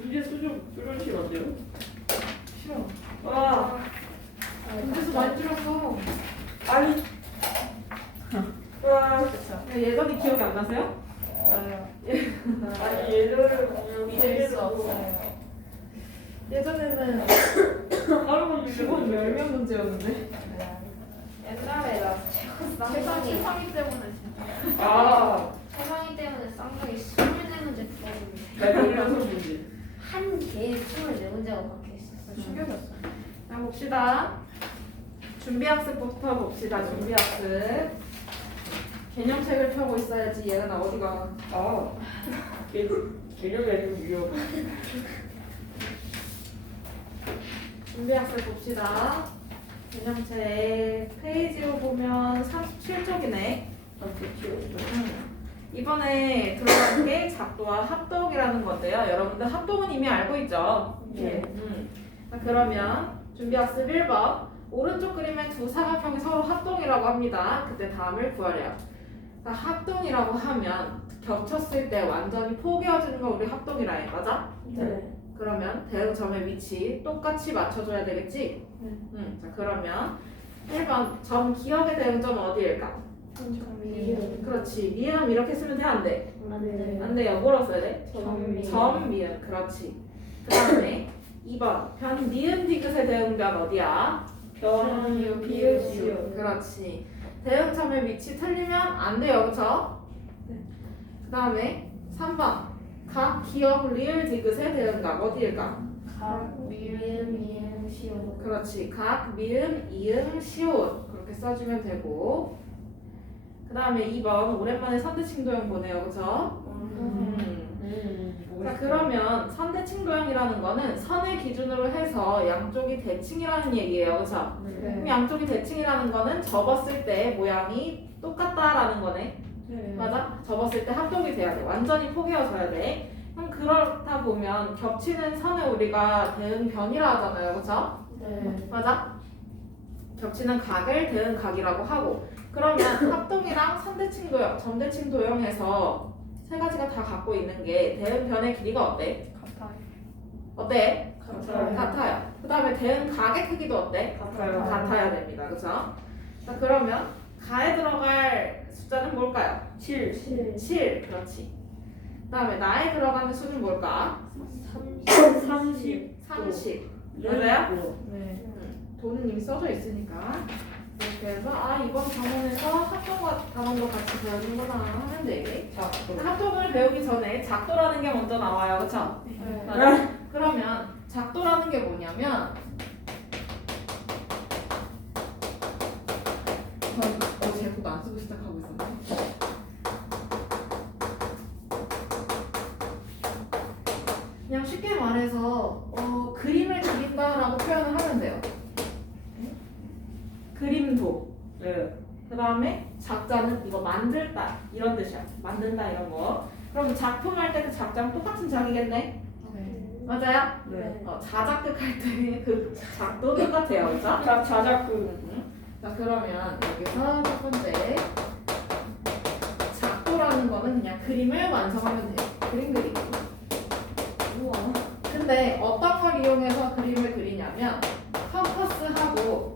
문제 수준 줄여주시면 안 돼요? 싫어. 와, 문제수 많이 줄였어. 아니. 와, 예전이 기억이 안 나세요? 아니 예전에 잊을 수 없어요. 예전에는 하루만 기본 유지하면 10명 문제였는데. 옛날에 나 쌍둥이 세상이 때문에 진짜. 아, 세상이 때문에 쌍둥이 24문제 풀었는데 내가 문제. 한 개에 24문제가 박혀 있었어. 충격이었어. 자, 봅시다. 준비학습부터 봅시다. 준비학습. 개념책을 펴고 있어야지 얘는 어디가. 아, 개념이 좀 위험. 준비학습 봅시다. 개념책 페이지로 보면 37쪽이네. 아, 그렇죠. 이번에 들어간 게 작도와 합동이라는 건데요. 여러분들 합동은 이미 알고 있죠? 네. 자, 그러면 준비학습 1번. 오른쪽 그림의 두 사각형이 서로 합동이라고 합니다. 그때 다음을 구하래요. 자, 합동이라고 하면 겹쳤을 때 완전히 포개어지는 거 우리 합동이라 해. 맞아? 네. 그러면 대응점의 위치 똑같이 맞춰줘야 되겠지? 자, 그러면 1번 점 기억의 대응점은 어디일까? 그렇지. 미음 이렇게 쓰면 돼? 안 돼? 안 돼요. 뭐라고 써야 돼? 점 미음. 그렇지. 그 다음에 2번 변 니은 디귿의 대응변 어디야? 변, 비읍, 시옷. 그렇지. 대응점의 위치 틀리면 안 돼요. 그쵸? 그 다음에 3번 각 기억 리을 디귿의 대응각 어디일까? 그렇지. 각 미음, 이음, 시옷 그렇게 써주면 되고 그 다음에 2번 오랜만에 선대칭도형 보네요. 그쵸? 자, 그러면 선대칭도형이라는 거는 선을 기준으로 해서 양쪽이 대칭이라는 얘기예요. 그쵸? 그럼 양쪽이 대칭이라는 거는 접었을 때 모양이 똑같다라는 거네. 맞아? 접었을 때 합동이 돼야 돼. 완전히 포개어져야 돼. 그럼 그렇다 보면 겹치는 선을 우리가 대응변이라 하잖아요. 그쵸? 맞아? 겹치는 각을 대응각이라고 하고 그러면 합동이랑 선대칭도형, 점대칭도형에서 세 가지가 다 갖고 있는 게 대응변의 길이가 어때? 어때? 같아요. 그 다음에 대응각의 크기도 어때? 같아요. 같아야 됩니다. 그쵸? 자, 그러면 가에 들어갈 숫자는 뭘까요? 7. 7. 그렇지. 그 다음에 나에 들어가는 수는 뭘까? 30. 30. 맞아요? 네. 돈은 이미 써져 있으니까 이렇게 해서 아 이번 과목에서 합동과 단원도 같이 배우는구나 하면 돼. 자, 합동을 배우기 전에 작도라는 게 먼저 나와요. 그쵸? 맞아? 그러면 작도라는 게 뭐냐면 전 제국 안 쓰고 시작하고 있었네. 그냥 쉽게 말해서 그림을 그린다라고 표현을 하면 돼요. 그림도. 네. 그 다음에 작자는 이거 만들다 이런 뜻이야. 만든다 이런 거. 그럼 작품할 때 그 작자랑 똑같은 작이겠네? 맞아요? 네. 자작극 할 때 그 작도 똑같아요. 그죠? 자, 자작극. 자, 그러면 여기서 첫 번째 작도라는 거는 그냥 그림을 완성하면 돼요. 그림 그리기. 근데 어떤 걸 이용해서 그림을 그리냐면 컴퍼스하고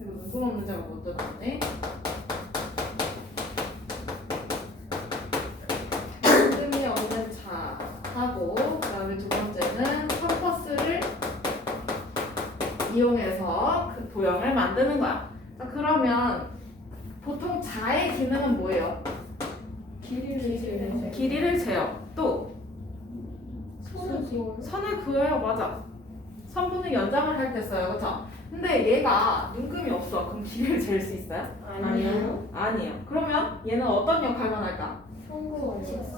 이거 눈금 없는 자가 못 들었네. 눈금이 없는 자하고 그다음에 두 번째는 컴퍼스를 이용해서 그 도형을 만드는 거야. 자, 그러면 보통 자의 기능은 뭐예요? 길이를 재요. 또 선을 그어요. 맞아. 선분의 연장을 할 때 써요. 그쵸? 근데 얘가 눈금이 없어. 그럼 길이를 잴 수 있어요? 아니요. 아니에요. 그러면 얘는 어떤 역할만 할까?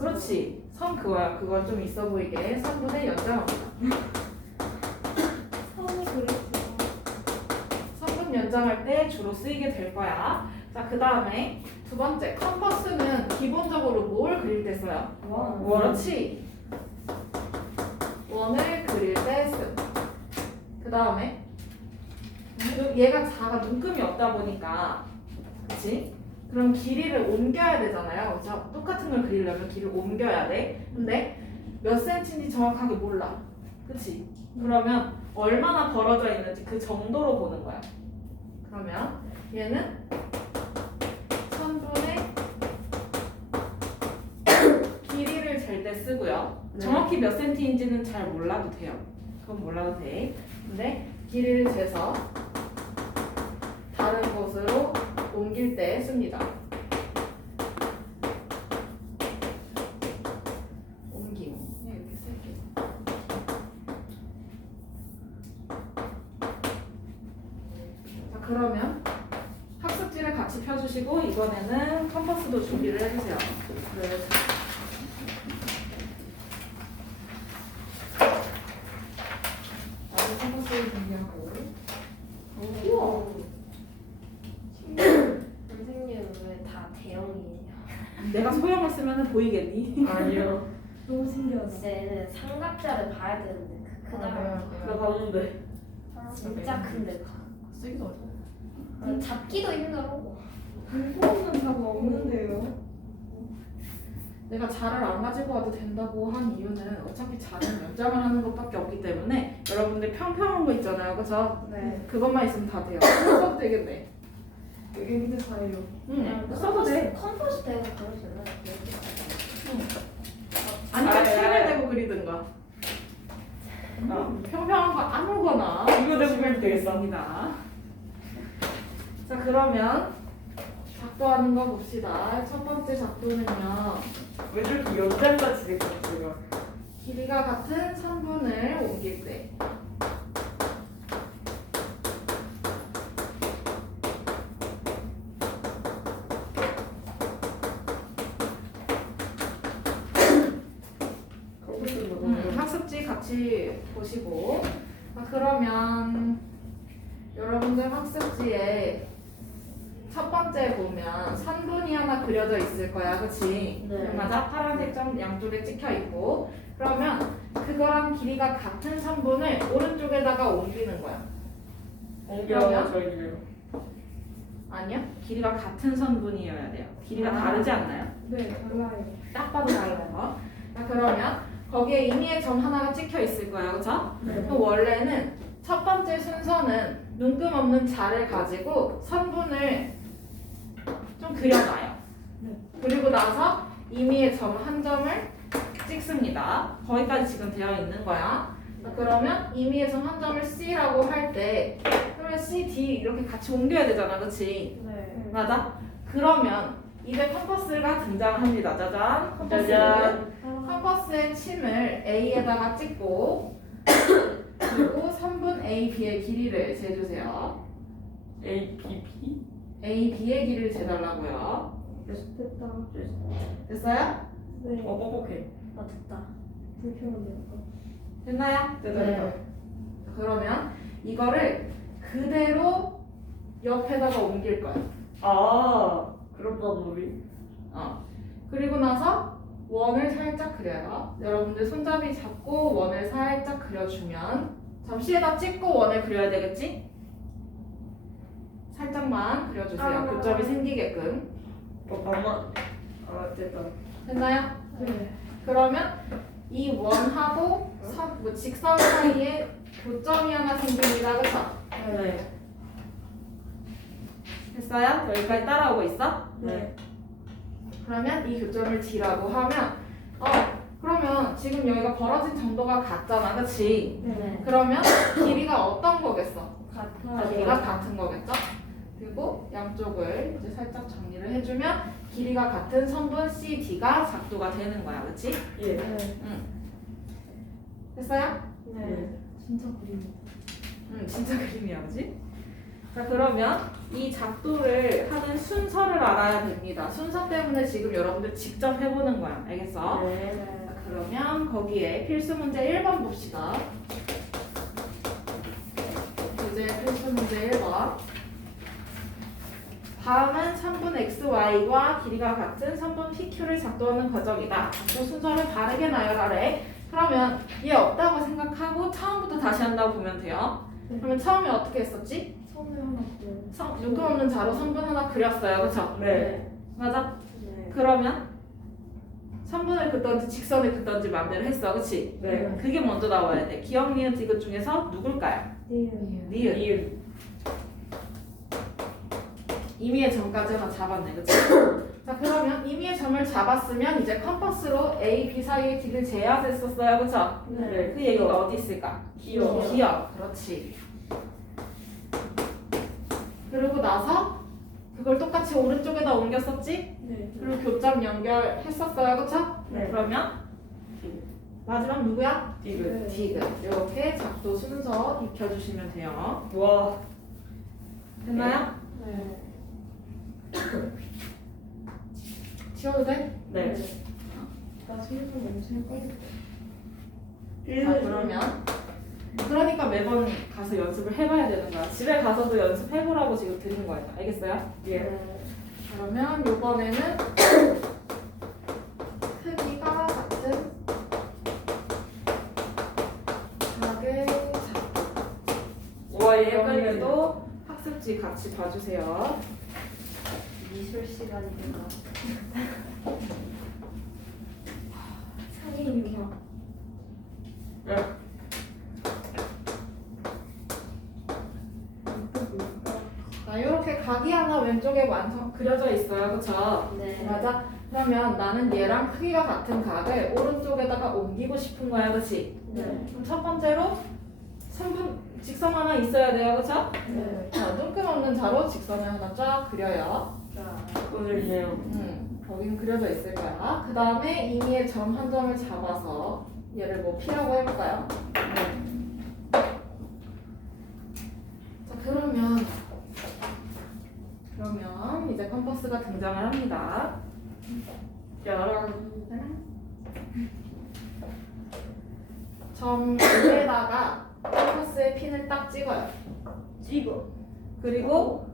그렇지. 선 그어요. 그건 좀 있어 보이게 선분의 연장합니다. 선분 연장할 때 주로 쓰이게 될 거야. 자, 그 다음에 두 번째 컴퍼스는 기본적으로 뭘 그릴 때 써요? 그렇지. 원을 그릴 때 쓴. 그 다음에 얘가 자가 눈금이 없다 보니까 그치? 그럼 길이를 옮겨야 되잖아요. 그렇죠? 똑같은 걸 그리려면 길을 옮겨야 돼. 근데 몇 센치인지 정확하게 몰라. 그치? 그러면 얼마나 벌어져 있는지 그 정도로 보는 거야. 그러면 얘는 선분의 길이를 잴 때 쓰고요. 네. 정확히 몇 센티인지는 잘 몰라도 돼요. 그건 몰라도 돼. 근데 길이를 재서 다른 곳으로 옮길 때 씁니다. 옮김. 그냥 이렇게 쓸게요. 자, 그러면 학습지를 같이 펴주시고 이번에는 컴퍼스도 준비를 해주세요. 네. 나도 컴퍼스를 준비하고. 우와. 선생님 왜 다 대형이에요? 내가 소형을 쓰면 보이겠니? 아니요. 너무 신기하다. 이제는 삼각자를 봐야 되는데 그 크다. 나 봤는데. 진짜 큰데 봐. 쓰기도 어려워. 잡기도 힘들어. 물고 없는 답은 없는데요. 내가 자를 안 가지고 와도 된다고 한 이유는 어차피 자는 연장을 하는 것밖에 없기 때문에 여러분들 평평한 거 있잖아요, 그죠? 네. 그것만 있으면 다 돼요. 써도 되겠네. 되게 힘들어요. 응, 써도 돼. 컴포스 대고 그러시면 아니면 아, 책을 예. 대고 그리든가. 아, 평평한 거 아무거나 이거 대고 그리면 되겠다. 되겠습니다. 자, 그러면 작도하는 거 봅시다. 첫 번째 작도는요. 왜 저렇게 연장같이 생겼어요? 길이가 같은 선분을 옮길 때. 학습지 같이 보시고. 그러면 여러분들 학습지에 첫 번째 보면 선분이 하나 그려져 있을 거야, 그치? 네. 맞아? 파란색 점 양쪽에 찍혀 있고. 그러면 그거랑 길이가 같은 선분을 오른쪽에다가 옮기는 거야. 옮겨 그러면? 저기요. 아니요? 길이가 같은 선분이어야 돼요. 길이가 아. 다르지 않나요? 네, 달라요. 딱 봐도 다른 거. 자, 그러면 거기에 임의의 점 하나가 찍혀 있을 거야, 그쵸? 네. 그럼 원래는 첫 번째 순서는 눈금 없는 자를 가지고 선분을 좀 그려놔요. 네. 그리고 나서 임의의 점 한 점을 찍습니다. 거기까지 지금 되어 있는 거야. 자, 그러면 임의의 점 한 점을 C라고 할 때 그러면 C, D 이렇게 같이 옮겨야 되잖아, 그치? 네. 맞아? 그러면 입에 컴퍼스가 등장합니다. 짜잔. 컴퍼스. 짜잔. 컴퍼스의 침을 A에다가 찍고 그리고 선분 A, B의 길이를 재주세요. A, B, B? A, B의 길이를 재달라고요. 됐다. 됐어요? 네. 뻑뻑해. 나 됐다. 불편하네요. 됐나요? 네. 그러면 이거를 그대로 옆에다가 옮길 거야. 아, 그런 방법이? 그리고 나서 원을 살짝 그려요. 여러분들 손잡이 잡고 원을 살짝 그려주면 점씨에다 찍고 원을 그려야 되겠지? 살짝만 그려주세요. 교점이 생기게끔. 방만. 아, 됐다. 됐나요? 네. 그러면 이 원하고 직선 사이에 교점이 하나 생깁니다. 그쵸? 네. 됐어요? 여기까지 따라오고 있어? 네. 그러면 이 교점을 D라고 하면 그러면 지금 여기가 벌어진 정도가 같잖아. 그치? 네. 그러면 길이가 어떤 거겠어? 같아. 길이가 같은 거겠죠? 그리고 양쪽을 이제 살짝 정리를 해주면 길이가 같은 선분 CD가 작도가 되는 거야. 그치? 예. 네. 됐어요? 네. 진짜 그림. 진짜 그림이야, 그지? 자, 그러면 이 작도를 하는 순서를 알아야 됩니다. 순서 때문에 지금 여러분들 직접 해보는 거야. 알겠어? 네. 자, 그러면 거기에 필수 문제 1번 봅시다. 주제 필수 문제 1번. 다음은 선분 XY와 길이가 같은 선분 PQ를 작도하는 과정이다. 작도 순서를 바르게 나열하래. 그러면 얘 없다고 생각하고 처음부터 다시 한다고 보면 돼요. 네. 그러면 처음에 어떻게 했었지? 선을 하나 더. 눈금 없는 자로 선분 하나 그렸어요. 그쵸? 네. 맞아? 네. 그러면 선분을 긋던지 직선을 긋던지 마음대로 했어, 그치? 네. 그게 먼저 나와야 돼. 기억, 니은, 디귿 중에서 누굴까요? 니은. 니은. 이응. 임의의 점까지 다 잡았네, 그치? 자, 그러면 임의의 점을 잡았으면 이제 컴퍼스로 A, B 사이의 길을 재야 됐었어요, 그쵸? 네. 그 얘기가 어디 있을까? 기억. 기억, 그렇지. 그리고 나서 그걸 똑같이 오른쪽에다 옮겼었지? 네. 그리고 교점 연결했었어요, 그쵸? 네. 그러면 마지막 누구야? 디귿. 디귿. 이렇게 작도 순서 익혀주시면 돼요. 와. 됐나요? 네. 지워도 돼? 네. 나 생각 엄청 헷갈렸어. 자, 그러니까 매번 가서 연습을 해봐야 되는 거야. 집에 가서도 연습해보라고 지금 드리는 거예요. 알겠어요? 예. 그러면 이번에는 크기가 같은 각의 작도. 와, 얘 이런 헷갈리네. 것도 학습지 같이 봐주세요. 미술 시간이구나. 상인 유형. 네. 자, 이렇게 각이 하나 왼쪽에 완성 그려져 있어요, 그렇죠? 네. 맞아. 그러면 나는 얘랑 크기가 같은 각을 오른쪽에다가 옮기고 싶은 거야, 그렇지? 네. 그럼 첫 번째로 선분 직선 하나 있어야 돼요, 그렇죠? 네. 자, 뚱끈없는 자로 직선을 하나 쫙 그려요. 오늘이네요. 거긴 그려져 있을 거야. 그 다음에 임의의 점 한 점을 잡아서 얘를 뭐 P라고 해볼까요? 자, 그러면 이제 컴퍼스가 등장을 합니다. 야랑. 점 위에다가 컴퍼스에 핀을 딱 찍어요. 찍어. 그리고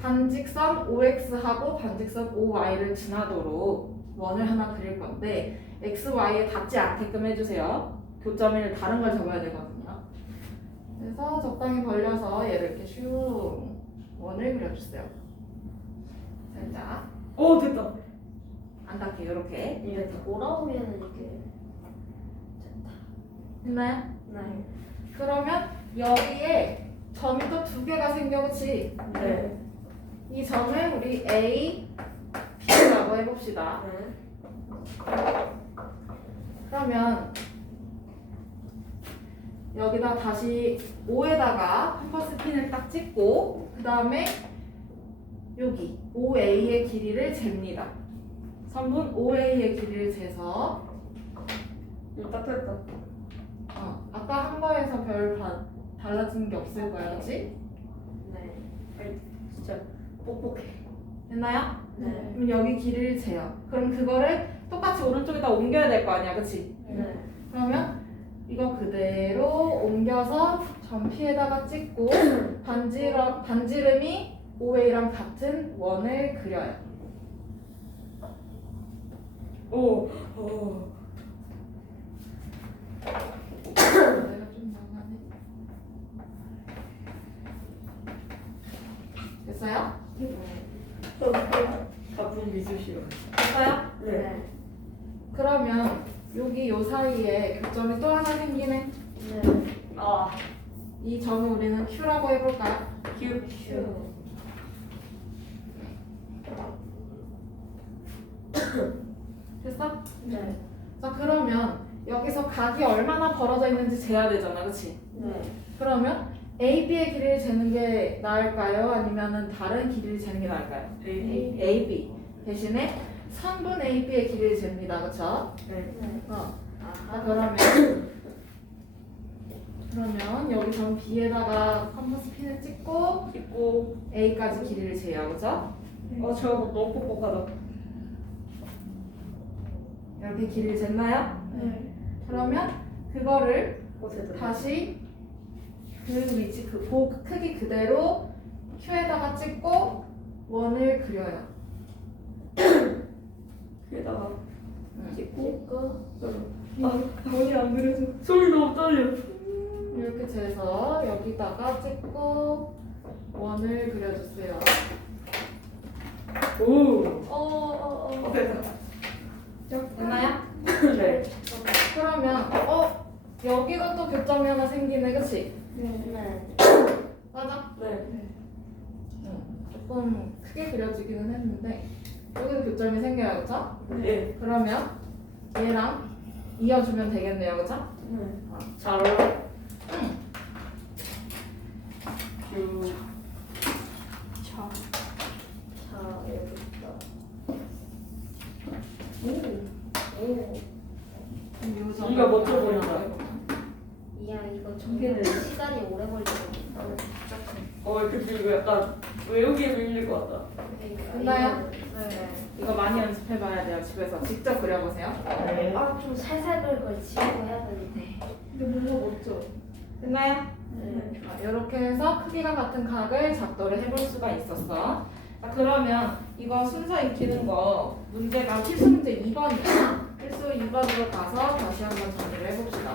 반직선 OX하고 반직선 OY를 지나도록 원을 하나 그릴 건데 X, Y에 닿지 않게끔 해주세요. 교점을 다른 걸 잡아야 되거든요. 그래서 적당히 벌려서 얘를 이렇게 슉 원을 그려주세요. 살짝 오, 됐다. 안 닿게 이렇게 이렇게 돌아오면은 이렇게 됐나요? 네. 그러면 여기에 점이 또 두 개가 생겨, 그치? 네. 이 점을 우리 A, B라고 해봅시다. 네. 그러면 여기다 다시 O에다가 컴퍼스 핀을 딱 찍고 그 다음에 여기 OA의 길이를 잽니다. 선분 OA의 길이를 재서 딱 됐다. 아까 한 거에서 별 달라지는 게 없을 거야, 그치? 네. 진짜 뻑뻑해. 됐나요? 네. 그럼 여기 길이를 재요. 그럼 그거를 똑같이 오른쪽에다 옮겨야 될 거 아니야, 그치? 네. 그러면 이거 그대로 옮겨서 점피에다가 찍고 반지름이 OA랑 같은 원을 그려요. 오. 오. 내가 좀 망하네. 됐어요? 가쁜 미술시간. 됐어요? 네. 그러면 여기 요 사이에 교점이 또 하나 생기네. 네. 아. 이 점을 우리는 Q라고 해볼까요? 큐. 큐. 됐어? 네. 자, 그러면 여기서 각이 얼마나 벌어져 있는지 재야 되잖아, 그치? 네. 그러면 AB의 길이를 재는 게 나을까요? 아니면은 다른 길이를 재는 게 나을까요? A. AB 대신에 선분 AB의 길이를 잽니다, 그쵸? 네. 네. 자, 아하. 그러면 여기 점 B에다가 컴퍼스 핀을 찍고 있고. A까지 길이를 재요, 그쵸? 저거 너무 뻑뻑하다. 이렇게 길이를 쟀나요? 네. 그러면 그거를 됐다. 다시 그 위치, 그 크기 그대로 Q에다가 찍고 원을 그려요. 여기다가 찍고. 찍고. 원이 안 그려져. 손이 너무 떨려. 이렇게 재서 여기다가 찍고 원을 그려주세요. 오. 어. 됐다. 됐나요? 네. 그러면 여기가 또 교점이 하나 생기네, 그치? 네. 맞아? 네. 조금 크게 그려지기는 했는데 여기도 교점이 생겨요, 그쵸? 네. 그러면 얘랑 이어주면 되겠네요, 그쵸? 잘 어울려. 큐. 자, 여기 있다. 뭔가 멋져 보인다. 이야, 이거 저기는- 정말 시간이 오래 걸리거든. 근데 이거 약간 외우기에 밀릴 것 같다. 됐나요? 네. 이거 많이 연습해봐야 돼요, 집에서. 직접 그려보세요. 네. 아, 좀 살살 걸 지우고 해야 되는데. 근데 뭔가 멋져. 됐나요? 네. 이렇게 해서 크기가 같은 각을 작도를 해볼 수가 있었어. 자, 그러면 이거 순서 익히는 거 문제가 필수 문제 2번이야. 필수 2번으로 가서 다시 한번 정리를 해봅시다.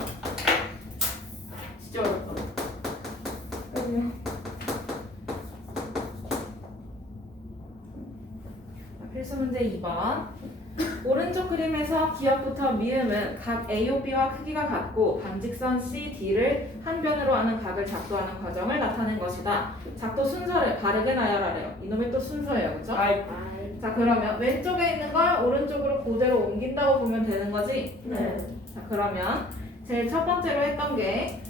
진짜 어렵다. 필수 문제 2번. 오른쪽 그림에서 기역부터 미음은 각 AOB와 크기가 같고 반직선 CD를 한 변으로 하는 각을 작도하는 과정을 나타낸 것이다. 작도 순서를 바르게 나열하래요. 이놈이 또 순서예요, 그죠? 아이. 아이. 자, 그러면 왼쪽에 있는 걸 오른쪽으로 그대로 옮긴다고 보면 되는 거지? 네. 자, 그러면 제일 첫 번째로 했던 게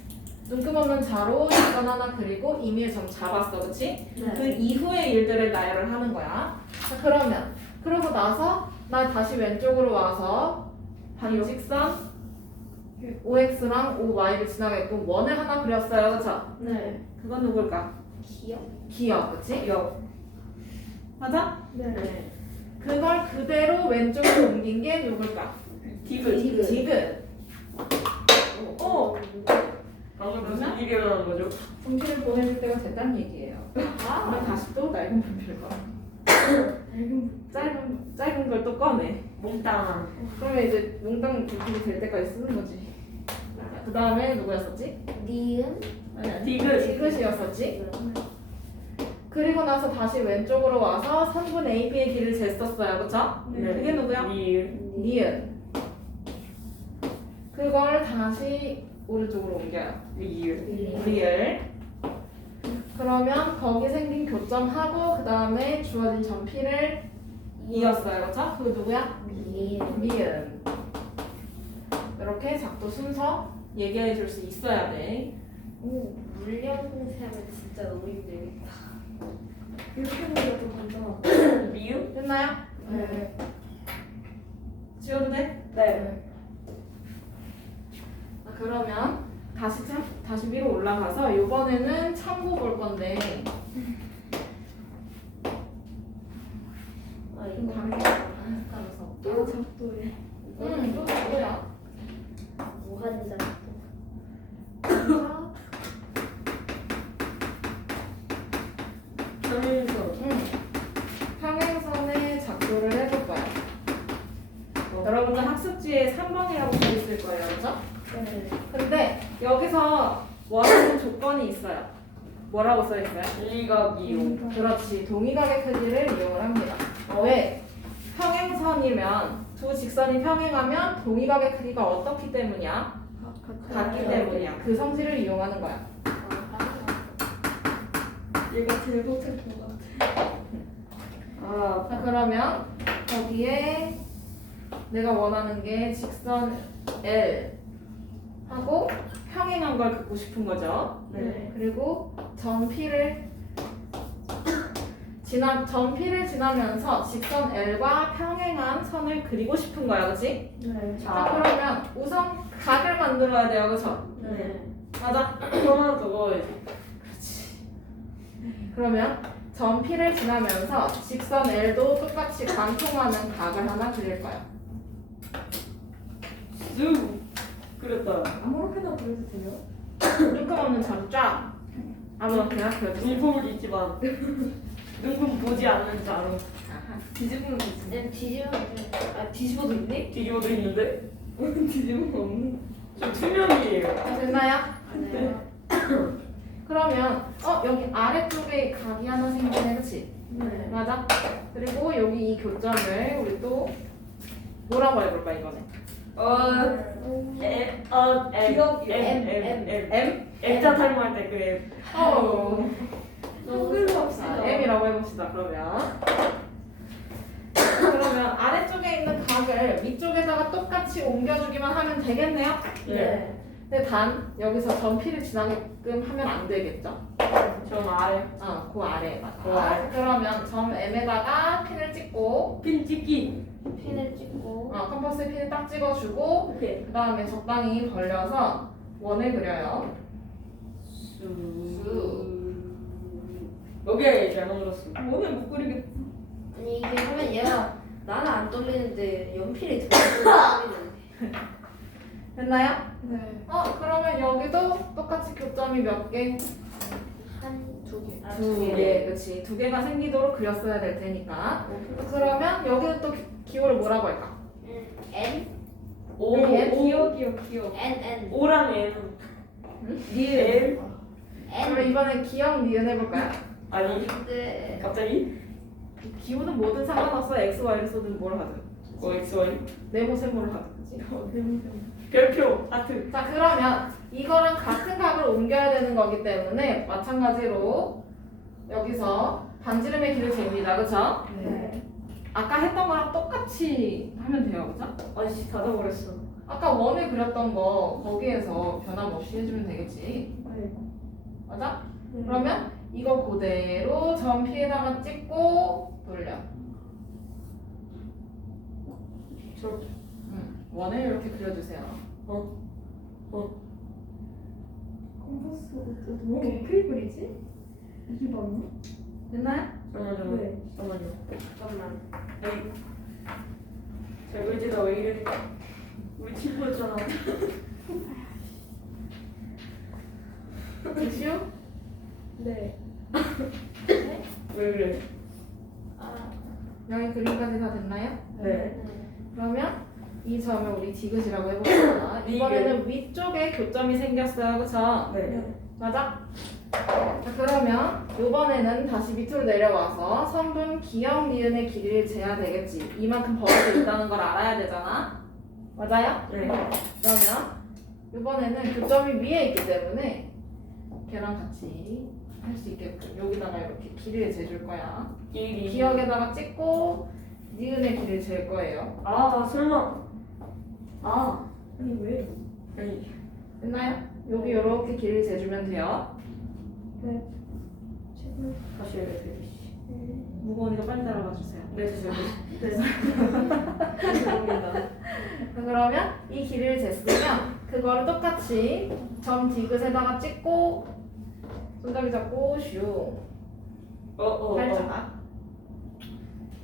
눈금없는 자로 직선 하나 그리고 임의의 점 잡았어, 그치? 그 이후의 일들을 나열을 하는 거야. 자, 그러면 그러고 나서 나 다시 왼쪽으로 와서 반직선 OX랑 OY를 지나게끔 원을 하나 그렸어요, 그쵸? 네. 그건 누굴까? 기억? 기억, 그치? 기억. 맞아? 네. 그걸 그대로 왼쪽으로 옮긴 게 누굴까? 디귿. 디귿. 어. 방금 무슨 일이 일어나는 거죠? 성실을 보내줄 때가 됐다는 얘기예요. 아, 그럼 다시 또 낡은 분필 거. 짧은 걸 또 꺼내. 몽땅. 그러면 이제 몽땅 분필이 될 때까지 쓰는 거지. 그 다음에 누구였었지? 니은? 아니야. 디귿. 디귿이었었지. 그리고 나서 다시 왼쪽으로 와서 선분 AB의 길을 쟀었어요, 그쵸? 네. 그게 누구야? 니은. 니은. 그걸 다시 오른쪽으로 옮겨요. 리을. 리을. 그러면 거기 생긴 교점하고 그 다음에 주어진 점피를 이었어요, 그렇죠? 그거 누구야? 니은. 미은. 이렇게 작도 순서 얘기해 줄 수 있어야 돼. 오, 물량 공세하면 진짜 너무 힘들겠다. 이렇게 보니까 좀 간단하다. 미음? 됐나요? 네. 지워도 돼? 네. 자, 그러면 다시 위로 올라가서 이번에는 참고 볼 건데 아, 좀 이거 다르게 따라서. 또 작도해. 또 누구야? 무한작도. 평행선. 평행선의 작도를 해볼 거야. 여러분들 학습지에 3번이라고 써 있을 거예요, 그렇죠? 네. 근데 여기서 원하는 조건이 있어요. 뭐라고 써 있어요? 일각이용. 그렇지. 동의각의 크기를 이용을 합니다. 왜? 평행선이면 두 직선이 평행하면 동의각의 크기가 어떻기 때문이야? 같기 때문이야. 그 성질을 이용하는 거야. 얘가 제일 못할 것 같아. 아. 자, 그러면 거기에 내가 원하는 게 직선 L 하고 평행한 걸 긋고 싶은 거죠. 네. 그리고 점P를 지나면서 직선 L과 평행한 선을 그리고 싶은 거야, 그렇지? 네. 자, 그러면 우선 각을 만들어야 돼요, 그렇죠? 네. 맞아. 하나 적어야지. 그렇지. 그러면 점 P를 지나면서 직선 L도 똑같이 관통하는 각을 하나 그릴 거야. 쑥. 그랬다. 아무렇게나 그려도 돼요? 눈금없는 자로 쫙 아무렇게나 그려주세요. 일품을 있지만 눈금 보지 않는 자로 뒤집으면 되지. 그냥 뒤집으면 돼. 아, 뒤집어도 있네? 뒤집어도 있는데 뒤집으면 없는. 좀 투명이에요. 됐나요? 네. 그러면 여기 아래쪽에 각이 하나 생기네, 그치? 네. 맞아? 그리고 여기 이 교점을 우리 또 뭐라고 해볼까 이번에? M? M자 탈모할 때 그 M. 한글로 합시다. M이라고 해봅시다. 그러면 아래쪽에 있는 각을 위쪽에다가 똑같이 옮겨주기만 하면 되겠네요? 네. 근데 단 여기서 점 P를 지나게끔 하면 안 되겠죠? 좀 아래. 그 아래에다가. 그 아래. 그러면 점 M에다가 핀을 찍고 핀 찍기. 핀을 찍고 컴퍼스에 핀을 딱 찍어주고 오케이. 그 다음에 적당히 벌려서 원을 그려요. 오케이, 잘 만들었어. 오늘 못 그리겠다. 아니 이게 하면 얘가 나는 안 떨리는데 연필이 더 떨리는데 됐나요? 네. 그러면 여기도 똑같이 교점이 몇 개? 한2 개. 두 개. 그치. 두 개가 생기도록 그렸어야 될 테니까. 그러면 여기는 또 기호를 뭐라고 할까? N 오, 기억. N 오랑 N. 니은. L. 그럼 N 이번엔 기억 니은 해볼까요? 아니, 근데 갑자기? 기호는 뭐든 상관없어. X, Y를 쓰든 뭘 하든. X, Y. 네모 세모를 하든. 그치? 별표, 하트. 자 그러면 이거랑 같은 각을 옮겨야 되는 거기 때문에 마찬가지로 여기서 반지름의 길을 잽니다. 그쵸? 네. 아까 했던 거랑 똑같이 하면 돼요. 그쵸? 아이씨, 닫아버렸어. 아까 원을 그렸던 거 거기에서 변함없이 해주면 되겠지. 네. 맞아? 그러면 이거 그대로 점 P에다가 찍고 돌려. 저렇게. 원을 이렇게 그려주세요. 컴퍼스 너무 어떻게 그리지? 이게 맞나? 됐나요? 잠깐만요. 네. 잠깐만요. 잠깐만 에이. 제 의지가 왜 이래? 우리 친구였잖아. 됐슈? 네. 왜 그래? 여기 그림까지 다 됐나요? 네. 그러면 이 점을 우리 디귿이라고 해봅시다. 이번에는 위쪽에 교점이 생겼어요. 그쵸? 네. 맞아? 자, 그러면 이번에는 다시 밑으로 내려와서 선분 기역 니은의 길이를 재야 되겠지. 이만큼 벌어져 있다는 걸 알아야 되잖아. 맞아요? 네. 그러면 이번에는 교점이 위에 있기 때문에 걔랑 같이 할 수 있게끔 여기다가 이렇게 길이를 재줄 거야. 길이. 기역에다가 찍고 니은의 길이를 잴 거예요. 아, 설마. 아니 왜? 아니. 됐나요? 여기 이렇게 길이를 재주면 돼요. 네. 다시 해야 돼. 무거우니까 빨리 따라가 주세요. 네, 주세요. 죄송합니다. 그러면 이 길이를 쟀으면 그거를 똑같이 점 디귿에다가 찍고 손잡이 잡고 슝 살짝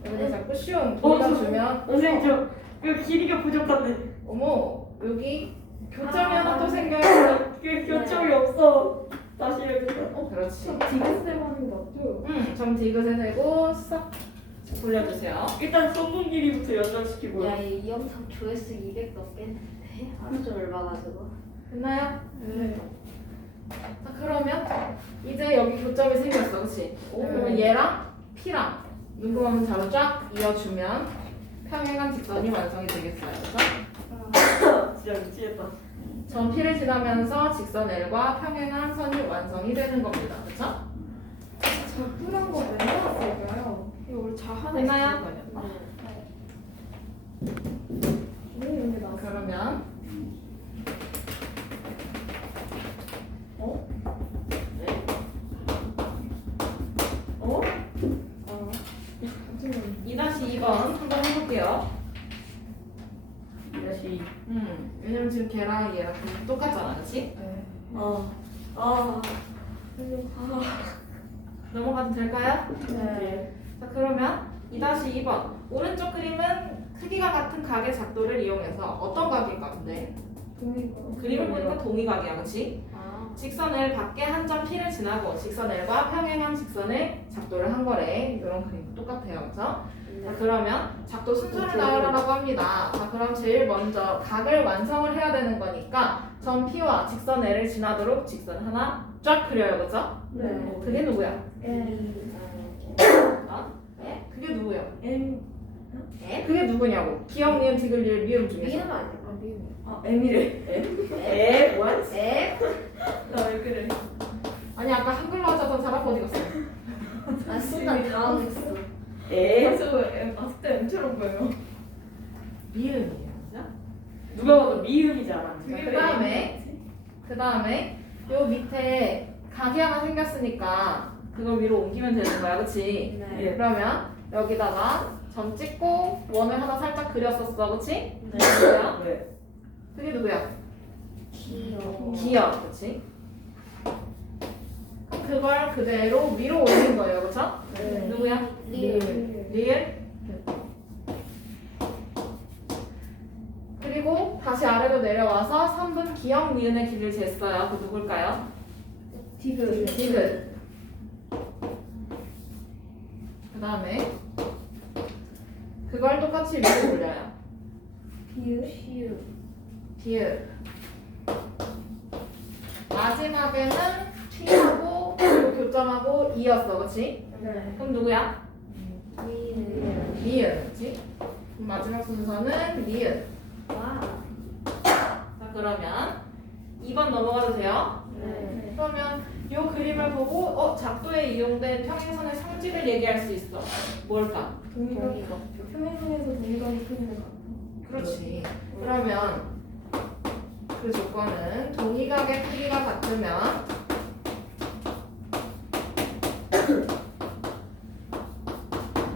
여기다 잡고 슝 돌려주면 선생님, 그 길이가 부족한데. 어머 여기 교점이 하나 또 생겨요. 그 교점이 없어. 다시 해야겠다. 그렇지. 디귿쌤 하는 거 맞죠? 점 디귿에 대고 싹 돌려주세요. 일단 성분 길이부터 연장시키고요. 야이 영상 조회수 200 넘겠는데 하루 종일 봐가지고 됐나요? 네. 자 그러면 이제 여기 교점이 생겼어, 그렇지? 그러면 얘랑 P랑 눈금없는 자로 쫙 이어주면 평행한 직선이 완성이 되겠어요, 그렇죠? 진짜 미치겠다. 점 P를 지나면서 직선 L과 평행한 선이 완성이 되는 겁니다, 그렇죠? 작두란 거 왜 나왔을까요? 이거 우리 잘 하네 됐나요? 왜 이런 게 나왔어? 그러면 어? 잠시만요. 2-2번 한번 해볼게요. 다시. 왜냐면 지금 걔랑 얘랑 똑같잖아, 그렇지? 네. 넘어가도 될까요? 네. 자 그러면 2-2번 오른쪽 그림은 크기가 같은 각의 작도를 이용해서 어떤 각일까 근데? 동의가. 그림을 보니까 동의각이야, 그렇지? 직선을 밖에 한 점 P를 지나고 직선 L과 평행한 직선을 작도를 한 거래. 이런 그림도 똑같아요, 그렇죠? 자 그러면 작도 순서를 나열하라고 합니다. 자 그럼 제일 먼저 각을 완성을 해야 되는 거니까 점 P와 직선 L을 지나도록 직선 하나 쫙 그려요, 그렇죠? 네. 그게 누구야? N. 어? 그게 누구야? N. 에? 그게 누구냐고. 기억, 니은, 디귿, 리을, 미음 중에서. 미음 아니야? 아 미음. 아 M이래. 에? 뭐야? 에? 나 왜 그래? 아니 아까 한글로 하자던 사람 어디 갔어? 나 순간 당황했어. 에? 저 봤을 때 M처럼 보여. 미음이에요. 그죠? 누가 봐도 미음이지 않아? 그 다음에 요 밑에 각이 하나 생겼으니까 그걸 위로 옮기면 되는 거야, 그치? 네. 예. 그러면 여기다가 점 찍고 원을 하나 살짝 그렸었어, 그치? 네. 누구야? 네. 그게 누구야? 귀여워. 기억, 그치? 그걸 그대로 위로 올린 거예요, 그쵸? 네. 누구야? 리을. 리을? 그리고 다시 아래로 내려와서 3분 기억 니은의 길을 쟀어요. 그 누굴까요? 디귿. 디귿. 그 다음에 그걸 똑같이 위로 올려요. 비읍. 시우. 디귿. 마지막에는 T하고 그리고 교점하고 E였어, 그치? 네. 그럼 누구야? 미음. 니은, 그치? 그럼 마지막 순서는 니은. 와. 자, 그러면 2번 넘어가도 돼요? 네. 그러면 이 그림을 보고 작도에 이용된 평행선의 성질을 얘기할 수 있어. 뭘까? 동의각. 동의각. 평행선에서 동의각이 크기는 같아. 그렇지. 그러면 그 조건은 동의각의 크기가 같으면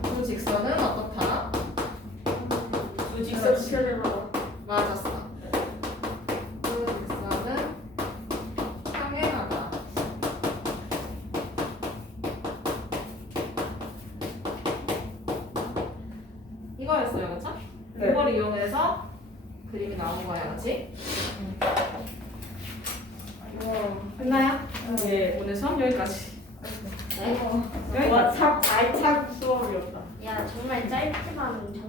두 직선은 어떻다? 두 직선 시켜내봐. 맞았어. 두 직선은 평행하다. 이거였어요, 그쵸? 네. 이걸 이용해서 그림이 나온 거야, 그치? 끝나요? 예, 오늘 수업 여기까지. 네? 여기까지. 참 알찬 수업이었다. 야 정말 짧지만